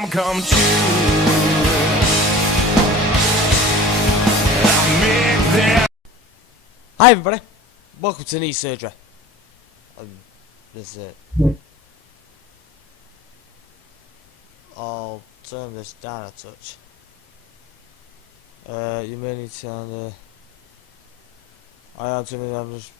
time come true. I make them. Hi everybody, welcome to knee surgery. This is it. I'll turn this down a touch. You may need to turn the... I am turning I'm just...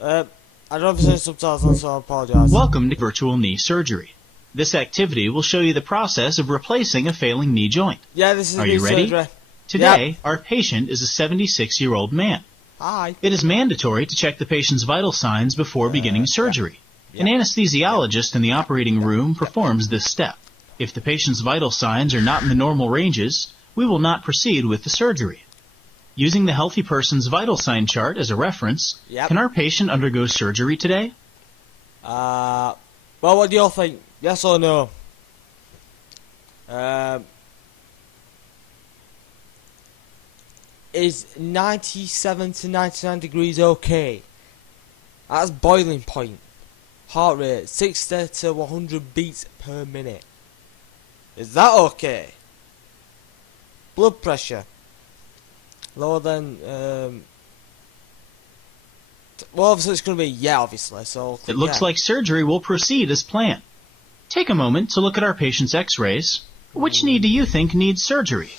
I don't know if there's subtitles on, so I apologise. Welcome to virtual knee surgery. This activity will show you the process of replacing a failing knee joint. Yeah, this is Are knee you ready? surgery. Today, Yep. our patient is a 76-year-old man. Hi. It is mandatory to check the patient's vital signs before beginning surgery. Yeah. An anesthesiologist in the operating room performs this step. If the patient's vital signs are not in the normal ranges, we will not proceed with the surgery. Using the healthy person's vital sign chart as a reference, Yep. can our patient undergo surgery today? Well, what do you all think? Yes or no? Is 97 to 99 degrees okay? That's boiling point. Heart rate 60 to 100 beats per minute. Is that okay? Blood pressure lower than well, obviously it's going to be yeah, obviously. So It looks yeah. like surgery will proceed as planned. Take a moment to look at our patient's x-rays. Which knee do you think needs surgery?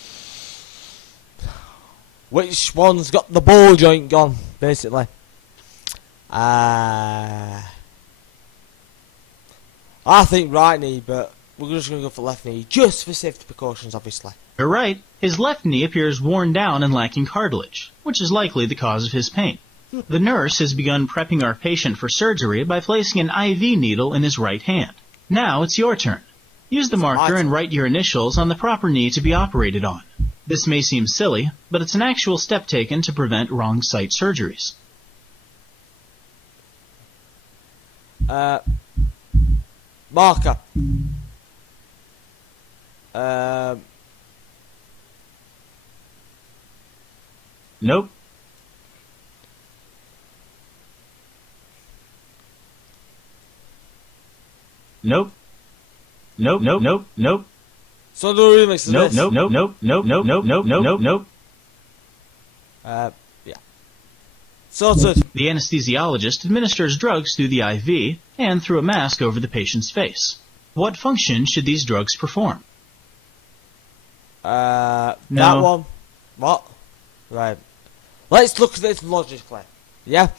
Which one's got the ball joint gone, basically? I think right knee, but we're just going to go for left knee, just for safety precautions, obviously. You're right. His left knee appears worn down and lacking cartilage, which is likely the cause of his pain. The nurse has begun prepping our patient for surgery by placing an IV needle in his right hand. Now it's your turn. Use the marker and write your initials on the proper knee to be operated on. This may seem silly, but it's an actual step taken to prevent wrong site surgeries. Marker. Nope. Nope. Nope, nope, nope, nope. So do a remix of Nope, this. nope, nope, nope, nope, nope, nope, nope, nope, nope, nope. Yeah. Sorted. The anesthesiologist administers drugs through the IV and through a mask over the patient's face. What function should these drugs perform? That No. one. What? Right. Let's look at this logically. Yeah?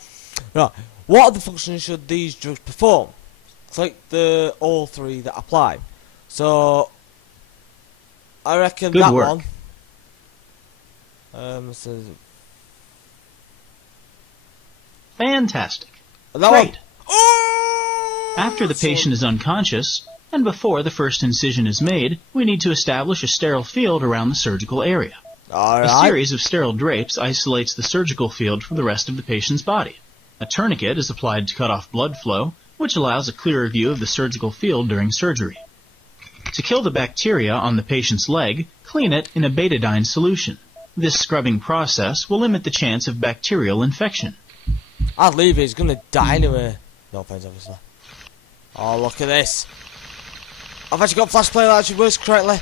Right. What other functions should these drugs perform? Click the all three that apply. So, I reckon Good that work. one. Fantastic. That Great. one. After the patient is unconscious, and before the first incision is made, we need to establish a sterile field around the surgical area. A Alright. series of sterile drapes isolates the surgical field from the rest of the patient's body. A tourniquet is applied to cut off blood flow, which allows a clearer view of the surgical field during surgery. To kill the bacteria on the patient's leg, clean it in a betadine solution. This scrubbing process will limit the chance of bacterial infection. I'd leave it, he's gonna die anyway. No offense, obviously. Oh, look at this. I've actually got flash player that actually works correctly.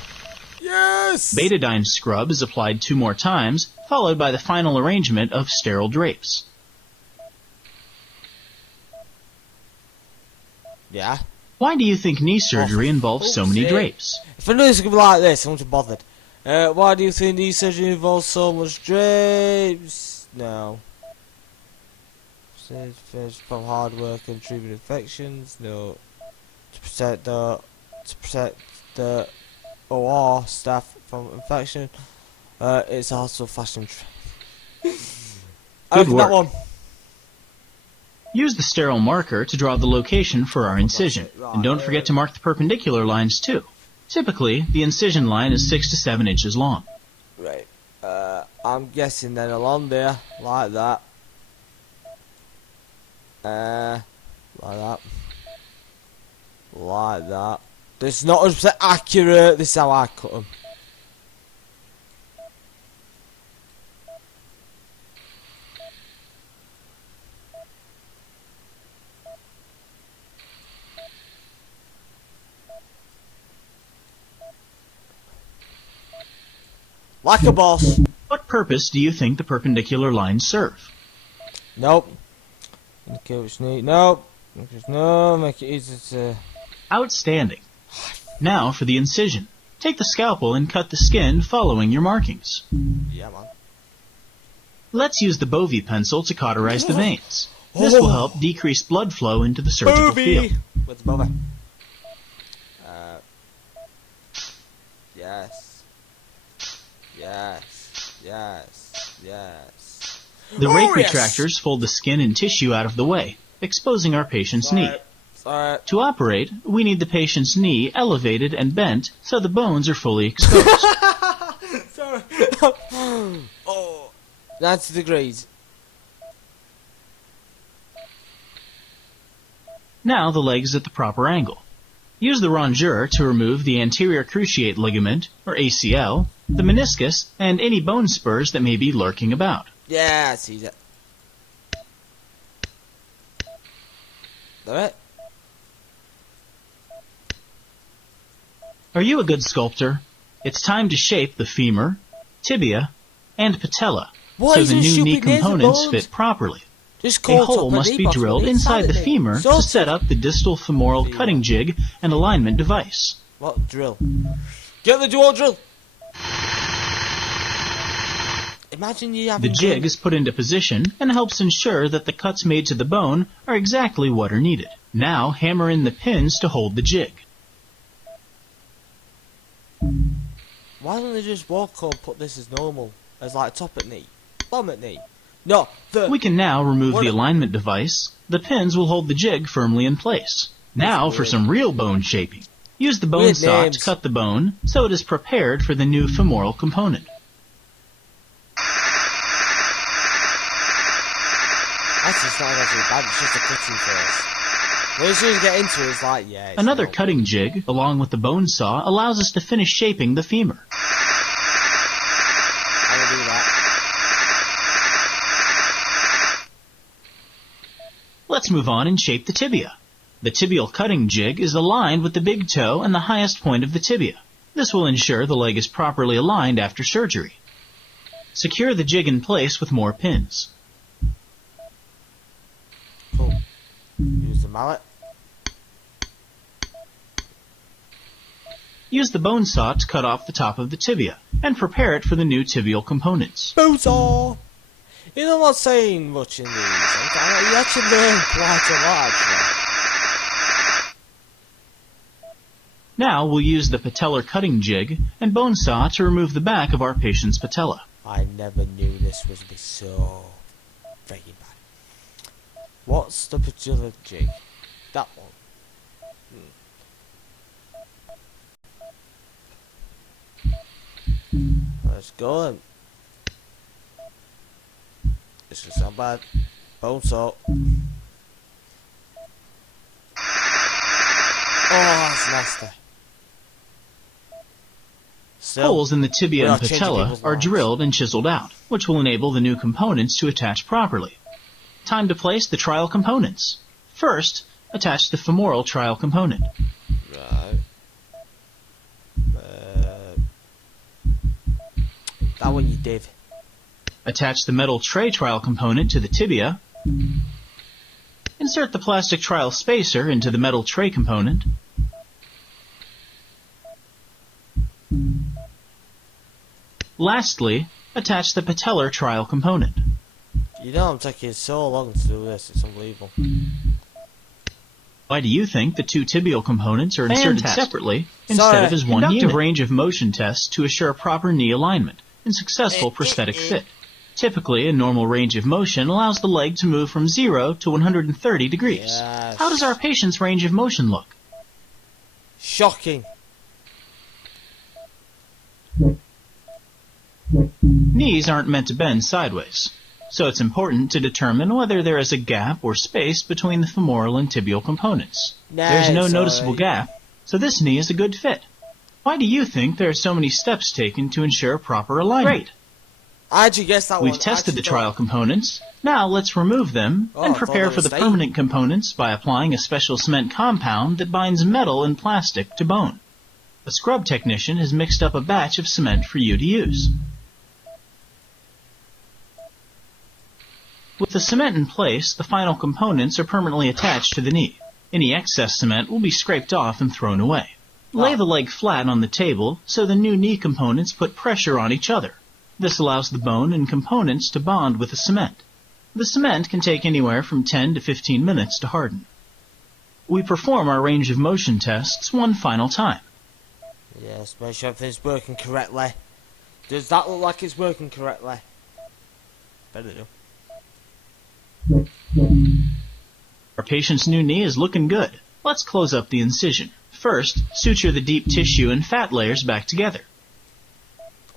Yes! Betadine scrub is applied 2 more times, followed by the final arrangement of sterile drapes. Yeah. Why do you think knee surgery involves so many sake. drapes? If I knew this was gonna be like this, I wouldn't have bothered. Why do you think knee surgery involves so much drapes? No. Finished from hard work and treatment infections? No. To protect the OR staff from infection. It's also fashion. I reckon that work. one. Use the sterile marker to draw the location for our incision, and don't forget to mark the perpendicular lines too. Typically, the incision line is 6 to 7 inches long. Right. I'm guessing then along there, like that. Like that. Like that. This is not 100% accurate. This is how I cut them. Like a boss. What purpose do you think the perpendicular lines serve? Nope. Indicate which knee. Nope. No, make it easy to... Outstanding. Now for the incision. Take the scalpel and cut the skin following your markings. Yeah, man. Let's use the Bovie pencil to cauterize the veins. This will help decrease blood flow into the surgical field. What's Bovie? Yes. Yes. Yes. Yes. The rake yes! retractors fold the skin and tissue out of the way, exposing our patient's knee. Sorry. To operate, we need the patient's knee elevated and bent so the bones are fully exposed. Sorry. Oh. 90 degrees. Now the leg is at the proper angle. Use the rongeur to remove the anterior cruciate ligament, or ACL, the meniscus, and any bone spurs that may be lurking about. Yeah, I see that. Alright. Are you a good sculptor? It's time to shape the femur, tibia, and patella so the new knee components fit properly. A hole must be drilled inside the femur to set up the distal femoral cutting jig and alignment device. What drill? Get the dual drill! Imagine you have the jig is put into position and helps ensure that the cuts made to the bone are exactly what are needed. Now hammer in the pins to hold the jig. Why don't they just walk or put this as normal? As like top at knee? Bottom at knee? No, we can now remove the alignment device. The pins will hold the jig firmly in place. Now for some real bone shaping. Use the bone saw to cut the bone so it is prepared for the new femoral component. That's not actually bad, it's just a cutting first. Well, as soon as you get into it, it's like, yeah. It's Another cutting jig, along with the bone saw, allows us to finish shaping the femur. I will do that. Let's move on and shape the tibia. The tibial cutting jig is aligned with the big toe and the highest point of the tibia. This will ensure the leg is properly aligned after surgery. Secure the jig in place with more pins. Cool. Use the mallet. Use the bone saw to cut off the top of the tibia and prepare it for the new tibial components. Bone saw! You know, I'm not saying much in these. You actually learn quite a lot, actually. Now we'll use the patellar cutting jig and bone saw to remove the back of our patient's patella. I never knew this was be so very bad. What's the patellar jig? That one. Let's go then. This is not bad. Bone saw. Oh, that's nasty. Holes in the tibia and patella are drilled and chiseled out, which will enable the new components to attach properly. Time to place the trial components. First, attach the femoral trial component. Right. That one you did. Attach the metal tray trial component to the tibia. Insert the plastic trial spacer into the metal tray component. Lastly, attach the patellar trial component. You know I'm taking so long to do this, it's unbelievable. Why do you think the two tibial components are inserted separately instead of as one unit? Conduct a range of motion tests to assure proper knee alignment and successful prosthetic fit. Typically, a normal range of motion allows the leg to move from 0 to 130 degrees. Yes. How does our patient's range of motion look? Shocking. Knees aren't meant to bend sideways, so it's important to determine whether there is a gap or space between the femoral and tibial components. There's no noticeable gap, so this knee is a good fit. Why do you think there are so many steps taken to ensure proper alignment? Great. How'd you guess that one? We've tested the trial components. Now let's remove them and prepare for the permanent components by applying a special cement compound that binds metal and plastic to bone. A scrub technician has mixed up a batch of cement for you to use. With the cement in place, the final components are permanently attached to the knee. Any excess cement will be scraped off and thrown away. Lay the leg flat on the table so the new knee components put pressure on each other. This allows the bone and components to bond with the cement. The cement can take anywhere from 10 to 15 minutes to harden. We perform our range of motion tests one final time. Yes, make sure everything's working correctly. Does that look like it's working correctly? Better do. Our patient's new knee is looking good. Let's close up the incision. First, suture the deep tissue and fat layers back together.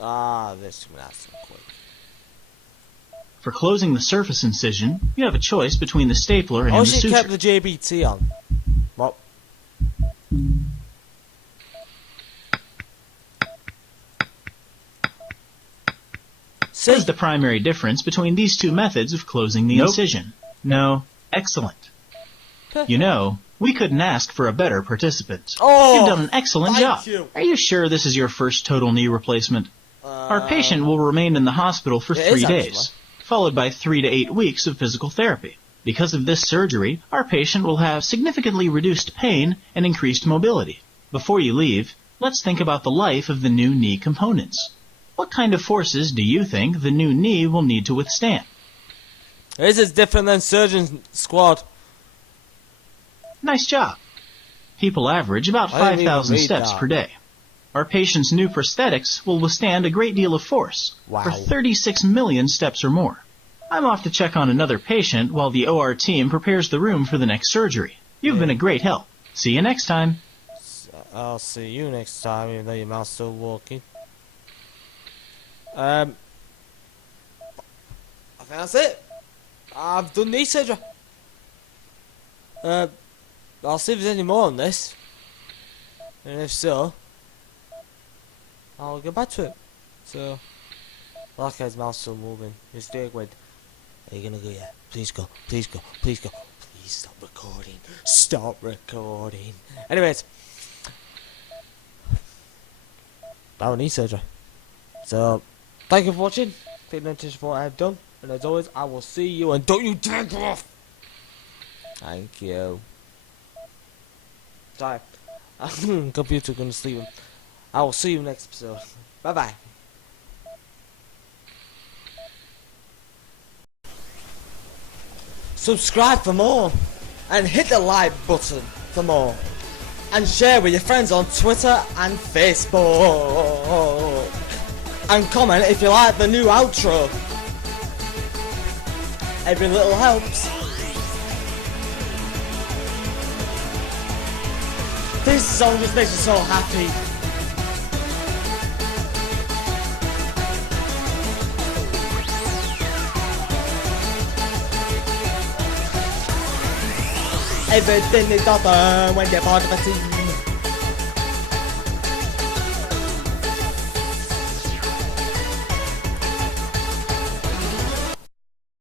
Ah, this one has some quick. For closing the surface incision, you have a choice between the stapler and Oh, the she suture. kept the JBT on. What? What is the primary difference between these two methods of closing the incision? No. Excellent. You know, we couldn't ask for a better participant. Oh, You've done an excellent thank job. you. Are you sure this is your first total knee replacement? Our patient will remain in the hospital for it 3 is, days, actually. followed by 3 to 8 weeks of physical therapy. Because of this surgery, our patient will have significantly reduced pain and increased mobility. Before you leave, let's think about the life of the new knee components. What kind of forces do you think the new knee will need to withstand? This is different than surgeon squad. Nice job. People average about I didn't even 5,000 read steps that. per day. Our patient's new prosthetics will withstand a great deal of force Wow. for 36 million steps or more. I'm off to check on another patient while the OR team prepares the room for the next surgery. You've been a great help. See you next time. I'll see you next time, even though your mouth's still walking. I think that's it. I've done knee surgery. I'll see if there's any more on this. And if so, I'll get back to it. So, like his mouth's still moving. Mr. Egwed, are you gonna go yet? Please go, please go, please go. Please stop recording. Stop recording. Anyways, that was knee surgery. So, thank you for watching. Take notice of what I've done. And as always, I will see you, and don't you dare go off! Thank you. Sorry. Computer gonna sleep. I will see you next episode. Bye bye. Subscribe for more. And hit the like button for more. And share with your friends on Twitter and Facebook. And comment if you like the new outro. Every little helps. This song just makes me so happy. Everything is over when you're part of a team.